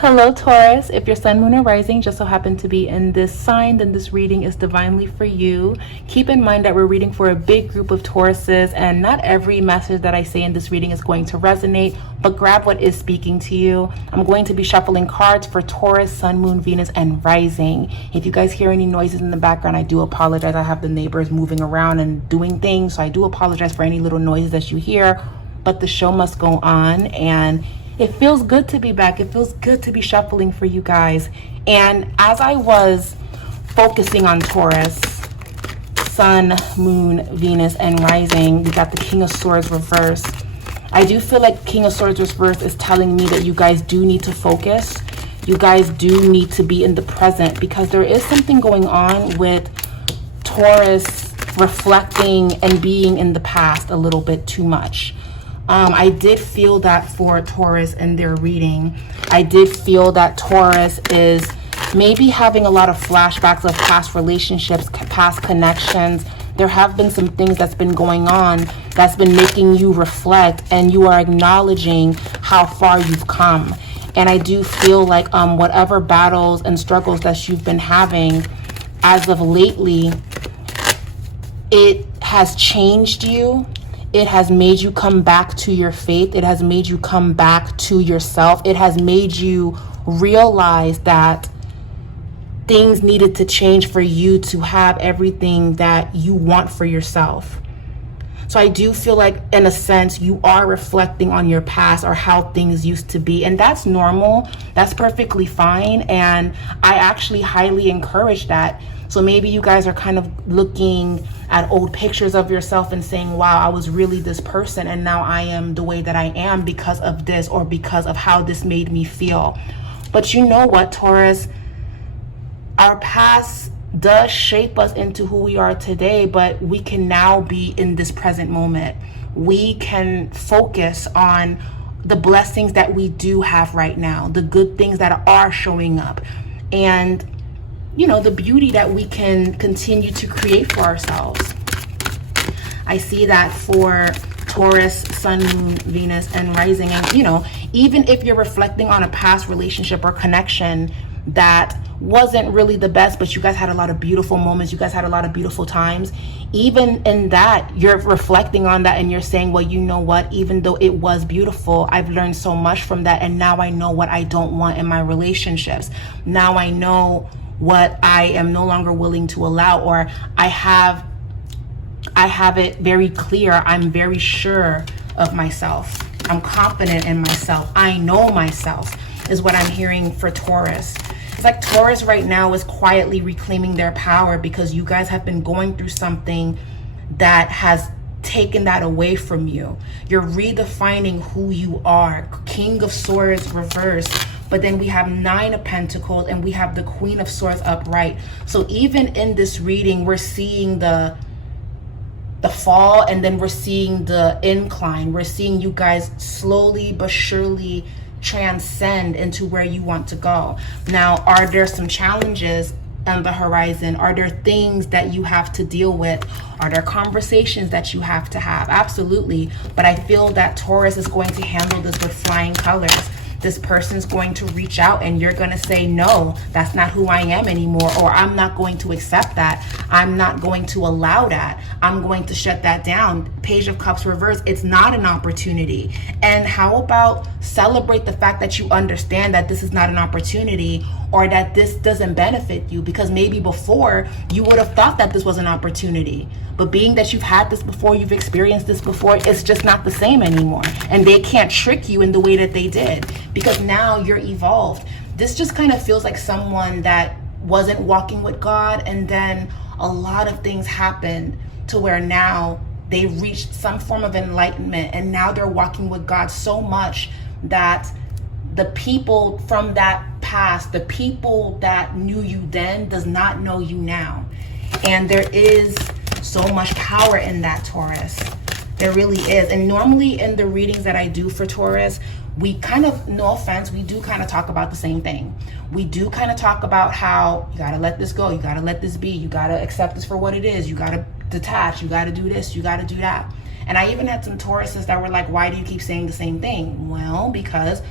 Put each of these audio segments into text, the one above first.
Hello, Taurus. If your sun, moon, or rising just so happen to be in this sign, then this reading is divinely for you. Keep in mind that we're reading for a big group of Tauruses, and not every message that I say in this reading is going to resonate, but grab what is speaking to you. I'm going to be shuffling cards for Taurus, sun, moon, Venus, and rising. If you guys hear any noises in the background, I do apologize. I have the neighbors moving around and doing things, so I do apologize for any little noises that you hear, but the show must go on, and it feels good to be back. It feels good to be shuffling for you guys. And as I was focusing on Taurus, Sun, Moon, Venus, and Rising, we got the King of Swords reversed. I do feel like King of Swords reversed is telling me that you guys do need to focus. You guys do need to be in the present, because there is something going on with Taurus reflecting and being in the past a little bit too much. I did feel that for Taurus in their reading. I did feel that Taurus is maybe having a lot of flashbacks of past relationships, past connections. There have been some things that's been going on that's been making you reflect, and you are acknowledging how far you've come. And I do feel like whatever battles and struggles that you've been having as of lately, it has changed you. It has made you come back to your faith. It has made you come back to yourself. It has made you realize that things needed to change for you to have everything that you want for yourself. So I do feel like, in a sense, you are reflecting on your past or how things used to be. And that's normal. That's perfectly fine. And I actually highly encourage that. So maybe you guys are kind of looking at old pictures of yourself and saying, wow, I was really this person, and now I am the way that I am because of this, or because of how this made me feel. But you know what, Taurus? Our past does shape us into who we are today, but we can now be in this present moment. We can focus on the blessings that we do have right now, the good things that are showing up, and the beauty that we can continue to create for ourselves. I see that for Taurus, Sun, Moon, Venus, and Rising. And, even if you're reflecting on a past relationship or connection that wasn't really the best, but you guys had a lot of beautiful moments, you guys had a lot of beautiful times, even in that, you're reflecting on that and you're saying, well, you know what, even though it was beautiful, I've learned so much from that, and now I know what I don't want in my relationships. Now I know what I am no longer willing to allow, or I have it very clear. I'm very sure of myself. I'm confident in myself. I know myself, is what I'm hearing for Taurus. It's like Taurus right now is quietly reclaiming their power, because you guys have been going through something that has taken that away from you. You're redefining who you are. King of Swords reversed, but then we have Nine of Pentacles, and we have the Queen of Swords upright. So even in this reading, we're seeing the fall, and then we're seeing the incline. We're seeing you guys slowly but surely transcend into where you want to go. Now, are there some challenges on the horizon? Are there things that you have to deal with? Are there conversations that you have to have? Absolutely. But I feel that Taurus is going to handle this with flying colors. This person's going to reach out, and you're going to say, no, that's not who I am anymore, or I'm not going to accept that. I'm not going to allow that. I'm going to shut that down. Page of Cups reverse. It's not an opportunity. And how about celebrate the fact that you understand that this is not an opportunity, or that this doesn't benefit you, because maybe before you would have thought that this was an opportunity. But being that you've had this before, you've experienced this before, it's just not the same anymore. And they can't trick you in the way that they did, because now you're evolved. This just kind of feels like someone that wasn't walking with God, and then a lot of things happened to where now they reached some form of enlightenment, and now they're walking with God so much that the people from that past, the people that knew you then, does not know you now. And there is so much power in that, Taurus. There really is. And normally in the readings that I do for Taurus, we kind of, no offense, we do kind of talk about the same thing. We do kind of talk about how you got to let this go. You got to let this be. You got to accept this for what it is. You got to detach. You got to do this. You got to do that. And I even had some Tauruses that were like, why do you keep saying the same thing? Well, because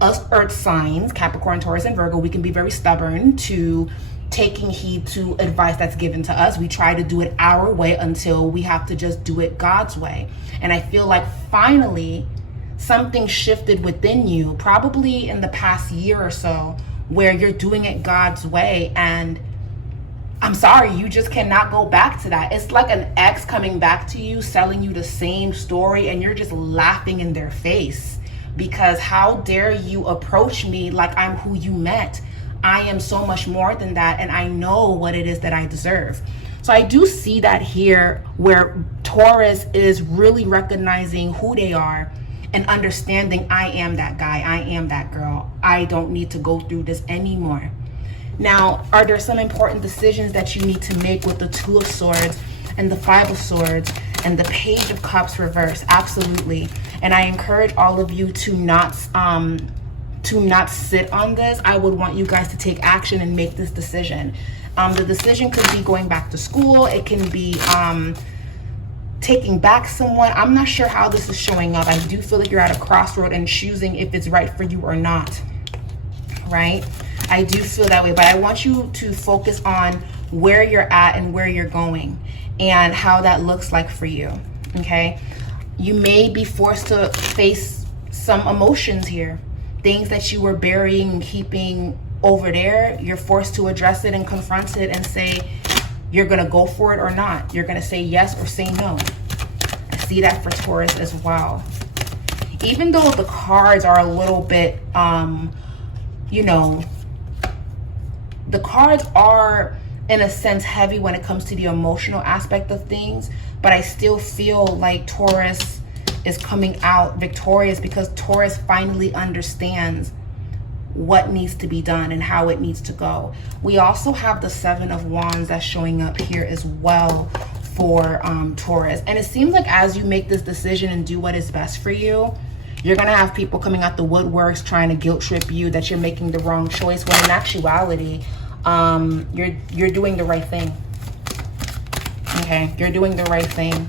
us earth signs, Capricorn, Taurus, and Virgo, we can be very stubborn to taking heed to advice that's given to us. We try to do it our way until we have to just do it God's way. And I feel like finally something shifted within you, probably in the past year or so, where you're doing it God's way. And I'm sorry, you just cannot go back to that. It's like an ex coming back to you, selling you the same story, and you're just laughing in their face. Because how dare you approach me like I'm who you met? I am so much more than that, and I know what it is that I deserve. So I do see that here, where Taurus is really recognizing who they are and understanding, I am that guy, I am that girl. I don't need to go through this anymore. Now, are there some important decisions that you need to make with the Two of Swords and the Five of Swords and the Page of Cups reverse? Absolutely. And I encourage all of you to not sit on this. I would want you guys to take action and make this decision. The decision could be going back to school. It can be taking back someone. I'm not sure how this is showing up. I do feel like you're at a crossroad and choosing if it's right for you or not, right? I do feel that way, but I want you to focus on where you're at and where you're going and how that looks like for you, okay? You may be forced to face some emotions here. Things that you were burying and keeping over there, you're forced to address it and confront it and say you're going to go for it or not. You're going to say yes or say no. I see that for Taurus as well. Even though the cards are a little bit, you know, the cards are in a sense heavy when it comes to the emotional aspect of things, but I still feel like Taurus is coming out victorious because Taurus finally understands what needs to be done and how it needs to go. We also have the Seven of Wands that's showing up here as well for Taurus. And it seems like as you make this decision and do what is best for you, you're going to have people coming out the woodworks trying to guilt trip you that you're making the wrong choice, when in actuality, you're doing the right thing. Okay, you're doing the right thing.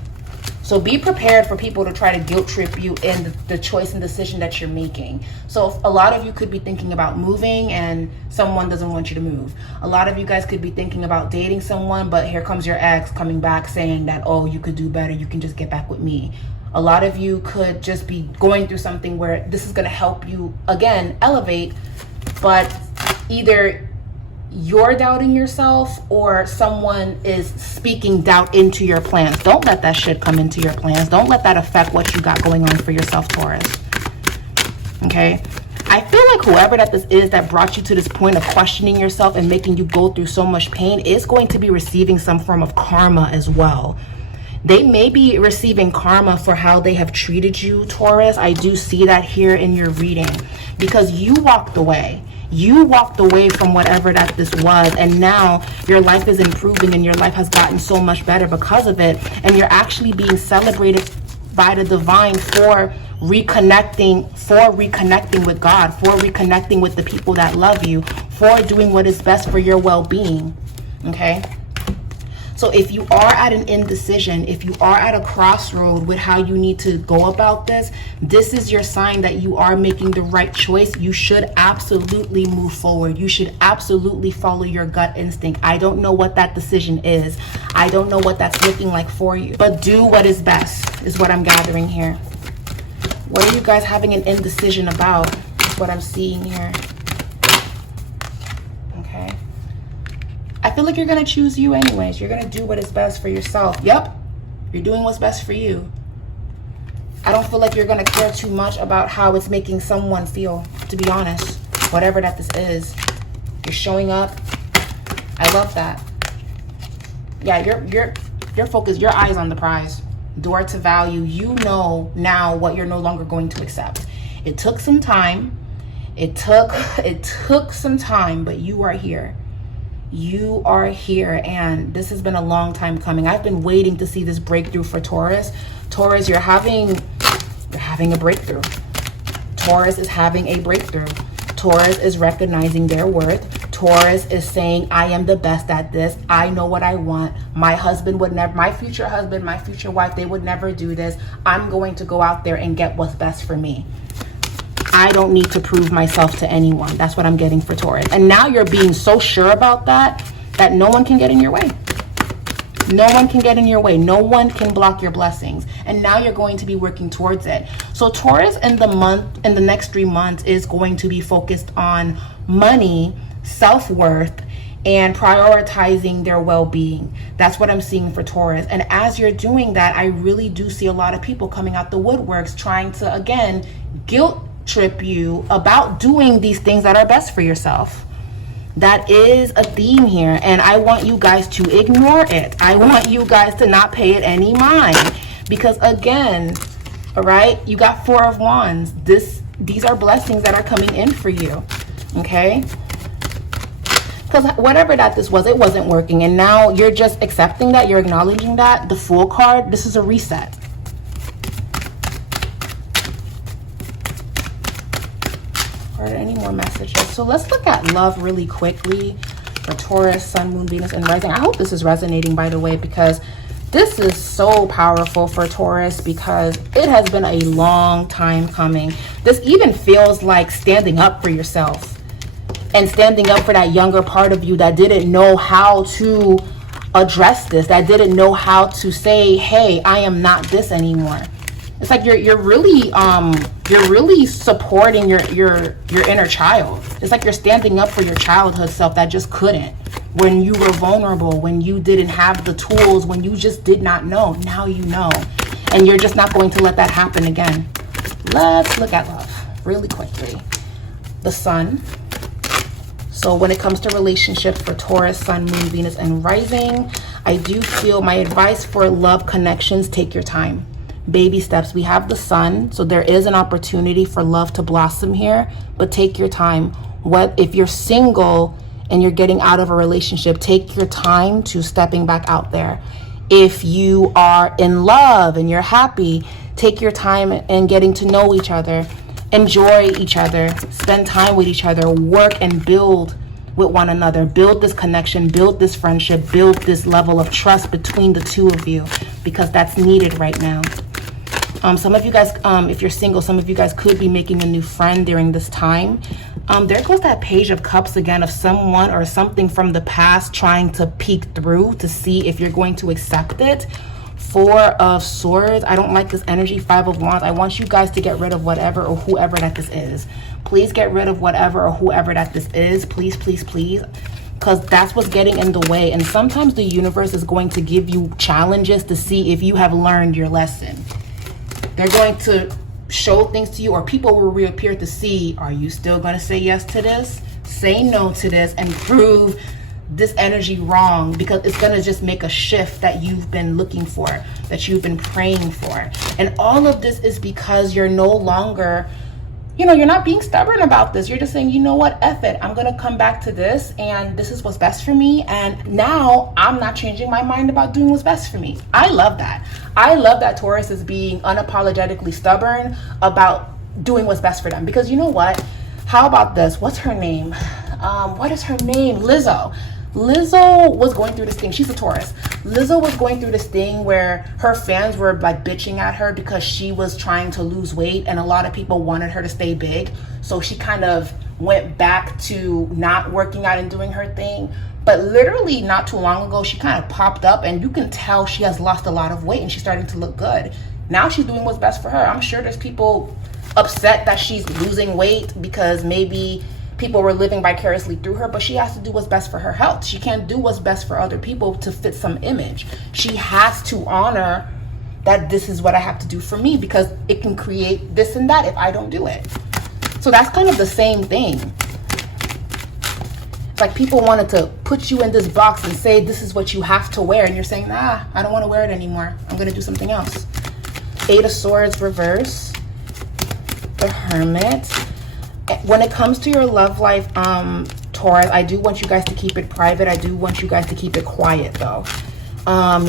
So be prepared for people to try to guilt trip you in the choice and decision that you're making. So a lot of you could be thinking about moving and someone doesn't want you to move. A lot of you guys could be thinking about dating someone, but here comes your ex coming back saying that, oh, you could do better, you can just get back with me. A lot of you could just be going through something where this is going to help you, again, elevate, but either you're doubting yourself or someone is speaking doubt into your plans. Don't let that shit come into your plans. Don't let that affect what you got going on for yourself, Taurus. Okay? I feel like whoever that this is that brought you to this point of questioning yourself and making you go through so much pain is going to be receiving some form of karma as well. They may be receiving karma for how they have treated you, Taurus. I do see that here in your reading because you walked away. You walked away from whatever that this was, and now your life is improving and your life has gotten so much better because of it, and you're actually being celebrated by the divine for reconnecting with God, for reconnecting with the people that love you, for doing what is best for your well-being. Okay? So if you are at an indecision, if you are at a crossroad with how you need to go about this, this is your sign that you are making the right choice. You should absolutely move forward. You should absolutely follow your gut instinct. I don't know what that decision is. I don't know what that's looking like for you. But do what is best, is what I'm gathering here. What are you guys having an indecision about? Is what I'm seeing here. Okay. I feel like you're going to choose you anyways. You're going to do what is best for yourself. Yep. You're doing what's best for you. I don't feel like you're going to care too much about how it's making someone feel, to be honest. Whatever that this is. You're showing up. I love that. Yeah, your focus, your eyes on the prize. Door to value. You know now what you're no longer going to accept. It took some time. It took some time, but you are here. You are here, and this has been a long time coming. I've been waiting to see this breakthrough for Taurus. Taurus, you're having a breakthrough. Taurus is having a breakthrough. Taurus is recognizing their worth. Taurus is saying, I am the best at this. I know what I want. My husband would never, my future husband, my future wife, they would never do this. I'm going to go out there and get what's best for me. I don't need to prove myself to anyone. That's what I'm getting for Taurus. And now you're being so sure about that no one can get in your way. No one can get in your way. No one can block your blessings. And now you're going to be working towards it. So Taurus in the next 3 months is going to be focused on money, self-worth, and prioritizing their well-being. That's what I'm seeing for Taurus. And as you're doing that, I really do see a lot of people coming out the woodworks trying to, again, guilt trip you about doing these things that are best for yourself. That is a theme here, and I want you guys to ignore it. I want you guys to not pay it any mind, because again, all right, you got 4 of Wands. These are blessings that are coming in for you, okay? Because whatever that this was, it wasn't working, and now you're just accepting that, you're acknowledging that. The Fool card, this is a reset. Are there any more messages? So let's look at love really quickly for Taurus, Sun, Moon, Venus, and Rising. I hope this is resonating, by the way, because this is so powerful for Taurus, because it has been a long time coming. This even feels like standing up for yourself and standing up for that younger part of you that didn't know how to address this, that didn't know how to say, hey, I am not this anymore. It's like you're really supporting your inner child. It's like you're standing up for your childhood self that just couldn't, when you were vulnerable, when you didn't have the tools, when you just did not know. Now you know, and you're just not going to let that happen again. Let's look at love really quickly. The Sun. So when it comes to relationships for Taurus, Sun, Moon, Venus, and Rising, I do feel my advice for love connections: take your time. Baby steps. We have the Sun, so there is an opportunity for love to blossom here, but take your time. What if you're single and you're getting out of a relationship? Take your time to stepping back out there. If you are in love and you're happy, take your time in getting to know each other, enjoy each other, spend time with each other, work and build with one another, build this connection, build this friendship, build this level of trust between the two of you, because that's needed right now. Some of you guys, if you're single, some of you guys could be making a new friend during this time. There goes that Page of Cups again, of someone or something from the past trying to peek through to see if you're going to accept it. 4 of Swords. I don't like this energy. 5 of Wands. I want you guys to get rid of whatever or whoever that this is. Please get rid of whatever or whoever that this is. Please, please, please. Because that's what's getting in the way. And sometimes the universe is going to give you challenges to see if you have learned your lesson. They're going to show things to you, or people will reappear to see, are you still going to say yes to this? Say no to this and prove this energy wrong, because it's going to just make a shift that you've been looking for, that you've been praying for. And all of this is because you're no longer, you're not being stubborn about this. You're just saying, you know what, F it. I'm going to come back to this, and this is what's best for me. And now I'm not changing my mind about doing what's best for me. I love that. I love that Taurus is being unapologetically stubborn about doing what's best for them. Because you know what? How about this? What's her name? What is her name? Lizzo. Lizzo was going through this thing. She's a Taurus. Lizzo was going through this thing where her fans were like bitching at her because she was trying to lose weight, and a lot of people wanted her to stay big. So she kind of went back to not working out and doing her thing. But literally not too long ago, she kind of popped up, and you can tell she has lost a lot of weight, and she's starting to look good. Now she's doing what's best for her. I'm sure there's people upset that she's losing weight because maybe people were living vicariously through her, but she has to do what's best for her health. She can't do what's best for other people to fit some image. She has to honor that this is what I have to do for me, because it can create this and that if I don't do it. So that's kind of the same thing. It's like people wanted to put you in this box and say this is what you have to wear, and you're saying, nah, I don't want to wear it anymore. I'm going to do something else. 8 of Swords reverse. The Hermit. When it comes to your love life, Taurus, I do want you guys to keep it private. I do want you guys to keep it quiet, though.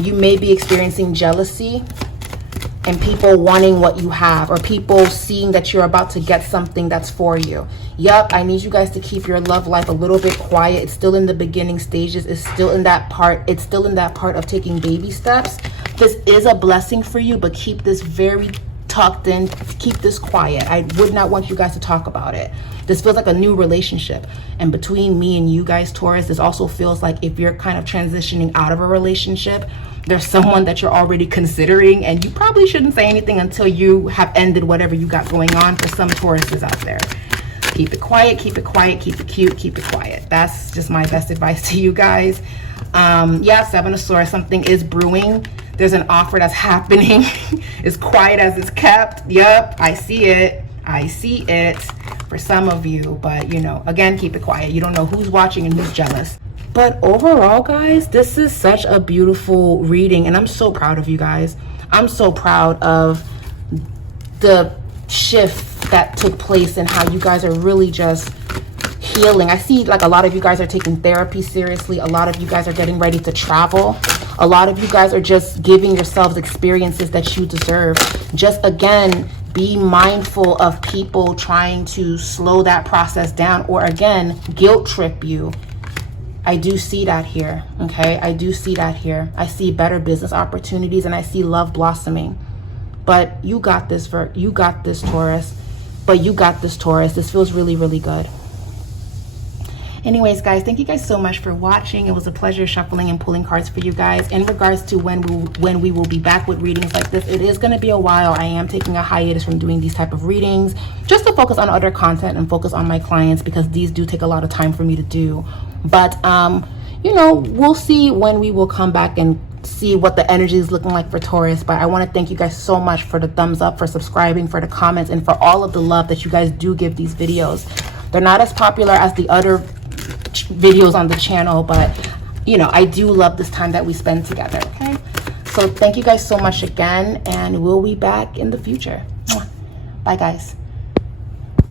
You may be experiencing jealousy and people wanting what you have, or people seeing that you're about to get something that's for you. Yep, I need you guys to keep your love life a little bit quiet. It's still in the beginning stages. It's still in that part. It's still in that part of taking baby steps. This is a blessing for you, but keep this very tucked in. Keep this quiet. I would not want you guys to talk about it. This feels like a new relationship. And between me and you guys, Taurus, this also feels like if you're kind of transitioning out of a relationship, there's someone that you're already considering, and you probably shouldn't say anything until you have ended whatever you got going on. For some Tauruses out there, keep it quiet, keep it quiet, keep it cute, keep it quiet. That's just my best advice to you guys. Yeah, Seven of Swords, something is brewing. There's an offer that's happening. As quiet as it's kept. Yep, I see it. I see it for some of you, but you know, again, keep it quiet. You don't know who's watching and who's jealous. But overall, guys, this is such a beautiful reading, and I'm so proud of you guys. I'm so proud of the shift that took place and how you guys are really just healing. I see like a lot of you guys are taking therapy seriously. A lot of you guys are getting ready to travel. A lot of you guys are just giving yourselves experiences that you deserve. Just again, be mindful of people trying to slow that process down, or again, guilt trip you. I do see that here, okay? I do see that here. I see better business opportunities, and I see love blossoming. But you got this, you got this, Taurus. But you got this, Taurus. This feels really, really good. Anyways, guys, thank you guys so much for watching. It was a pleasure shuffling and pulling cards for you guys. In regards to when we will be back with readings like this, it is going to be a while. I am taking a hiatus from doing these type of readings just to focus on other content and focus on my clients, because these do take a lot of time for me to do. But you know, we'll see when we will come back and see what the energy is looking like for Taurus. But I want to thank you guys so much for the thumbs up, for subscribing, for the comments, and for all of the love that you guys do give these videos. They're not as popular as the other videos on the channel, but you know, I do love this time that we spend together. Okay, so thank you guys so much again, and we'll be back in the future. Bye, guys.